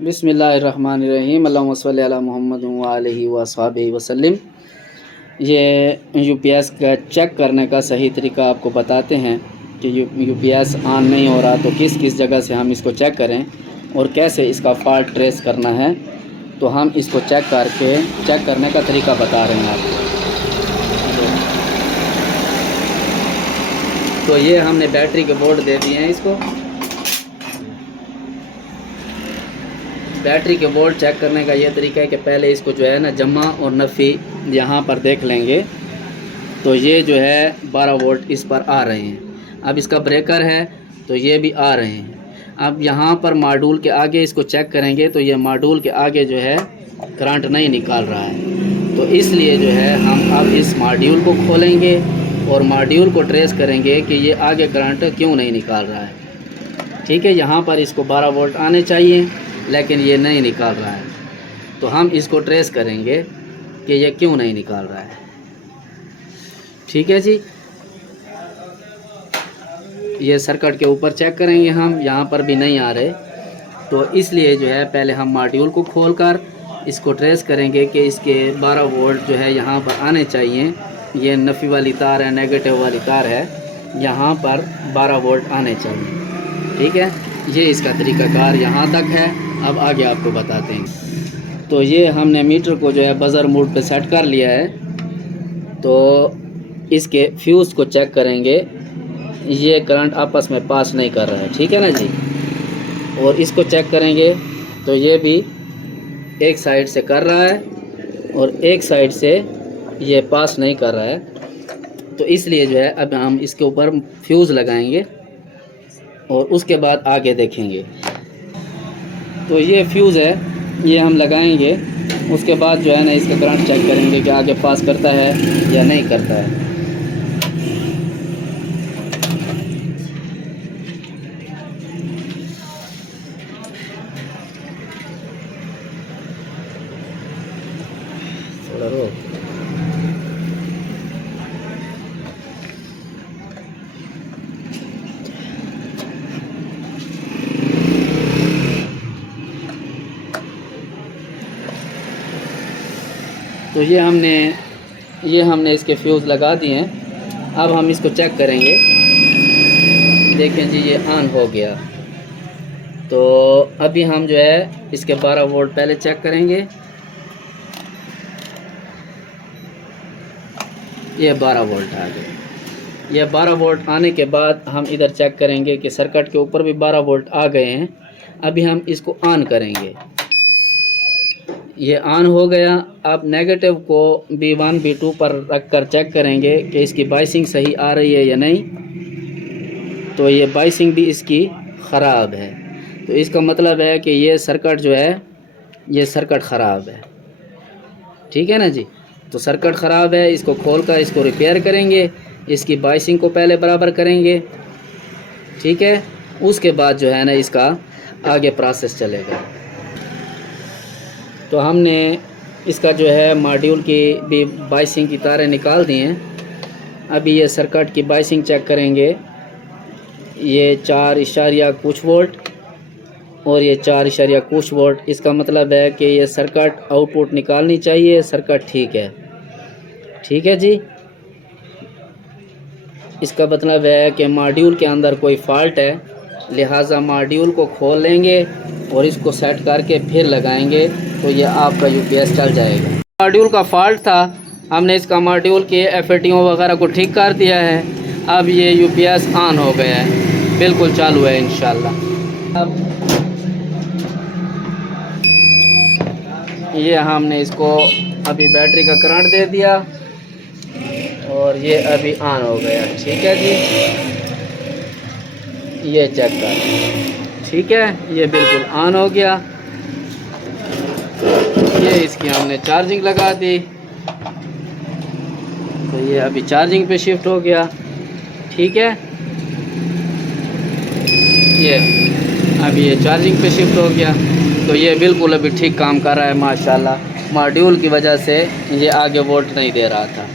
बिस्मिल्लाहिर्रहमानिर्रहीम अल्लाहुम्मा सल्लि अला मुहम्मद व आलिहि व अस्हाबिहि वसल्लम। ये यूपीएस का चेक करने का सही तरीका आपको बताते हैं कि यूपीएस ऑन नहीं हो रहा तो किस किस जगह से हम इसको चेक करें और कैसे इसका फॉल्ट ट्रेस करना है। तो हम इसको चेक करने का तरीका बता रहे हैं आपको। तो ये हमने बैटरी के बोर्ड दे दिए हैं इसको। बैटरी के बोर्ड चेक करने का ये तरीका है कि पहले इसको जो है ना जमा और नफ़ी यहाँ पर देख लेंगे। तो ये जो है 12 वोल्ट इस पर आ रहे हैं। अब इसका ब्रेकर है तो ये भी आ रहे हैं। अब यहाँ पर मॉड्यूल के आगे इसको चेक करेंगे तो ये मॉड्यूल के आगे जो है करंट नहीं निकाल रहा है। तो इसलिए जो है हम अब इस मॉड्यूल को खोलेंगे और मॉड्यूल को ट्रेस करेंगे कि ये आगे करंट क्यों नहीं निकाल रहा है। ठीक है, यहाँ पर इसको 12 वोल्ट आने चाहिए लेकिन ये नहीं निकाल रहा है। तो हम इसको ट्रेस करेंगे कि ये क्यों नहीं निकाल रहा है। ठीक है जी, ये सर्किट के ऊपर चेक करेंगे हम, यहाँ पर भी नहीं आ रहे। तो इसलिए जो है पहले हम मॉड्यूल को खोलकर इसको ट्रेस करेंगे कि इसके 12 वोल्ट जो है यहाँ पर आने चाहिए। ये नफ़ी वाली तार है, नेगेटिव वाली तार है, यहाँ पर 12 वोल्ट आने चाहिए। ठीक है, ये इसका तरीक़ाकार यहाँ तक है। अब आगे आपको बताते हैं। तो ये हमने मीटर को जो है बज़र मोड पे सेट कर लिया है। तो इसके फ्यूज़ को चेक करेंगे, ये करंट आपस में पास नहीं कर रहा है। ठीक है ना जी। और इसको चेक करेंगे तो ये भी एक साइड से कर रहा है और एक साइड से ये पास नहीं कर रहा है। तो इसलिए जो है अब हम इसके ऊपर फ्यूज़ लगाएंगे और उसके बाद आगे देखेंगे। तो ये फ्यूज़ है, ये हम लगाएंगे। उसके बाद जो है ना इसका करंट चेक करेंगे कि आगे पास करता है या नहीं करता है। थोड़ा रोक। तो ये हमने इसके फ्यूज़ लगा दिए हैं। अब हम इसको चेक करेंगे। देखें जी, ये ऑन हो गया। तो अभी हम जो है इसके 12 वोल्ट पहले चेक करेंगे। ये 12 वोल्ट आ गए। ये 12 वोल्ट आने के बाद हम इधर चेक करेंगे कि सर्किट के ऊपर भी 12 वोल्ट आ गए हैं। अभी हम इसको ऑन करेंगे। ये ऑन हो गया। अब नेगेटिव को B1 B2 पर रखकर चेक करेंगे कि इसकी बाइसिंग सही आ रही है या नहीं। तो ये बाइसिंग भी इसकी ख़राब है। तो इसका मतलब है कि ये सर्किट जो है ये सर्किट ख़राब है। ठीक है ना जी। तो सर्किट ख़राब है, इसको खोलकर इसको रिपेयर करेंगे। इसकी बाइसिंग को पहले बराबर करेंगे। ठीक है, उसके बाद जो है ना इसका आगे प्रोसेस चलेगा। तो हमने इसका जो है मॉड्यूल की भी बाइसिंग की तारें निकाल दी हैं। अभी ये सर्किट की बाइसिंग चेक करेंगे। ये 4 कुछ वोल्ट और ये 4 कुछ वोल्ट। इसका मतलब है कि ये सर्किट आउटपुट निकालनी चाहिए। सर्किट ठीक है। ठीक है जी। इसका मतलब है कि मॉड्यूल के अंदर कोई फॉल्ट है, लिहाजा मॉड्यूल को खोल लेंगे और इसको सेट करके फिर लगाएंगे तो ये आपका यूपीएस चल जाएगा। मॉड्यूल का फॉल्ट था, हमने इसका मॉड्यूल के एफएटीओ वगैरह को ठीक कर दिया है। अब ये यूपीएस ऑन हो गया है, बिल्कुल चालू है इंशाल्लाह। अब ये हमने इसको अभी बैटरी का करंट दे दिया और ये अभी ऑन हो गया। ठीक है जी, ये चेक कर। ठीक है, ये बिल्कुल ऑन हो गया। ये इसकी हमने चार्जिंग लगा दी तो ये अभी चार्जिंग पे शिफ्ट हो गया। ठीक है, ये अभी ये चार्जिंग पे शिफ्ट हो गया। तो ये बिल्कुल अभी ठीक काम कर रहा है माशाल्लाह। मॉड्यूल की वजह से ये आगे वोल्ट नहीं दे रहा था।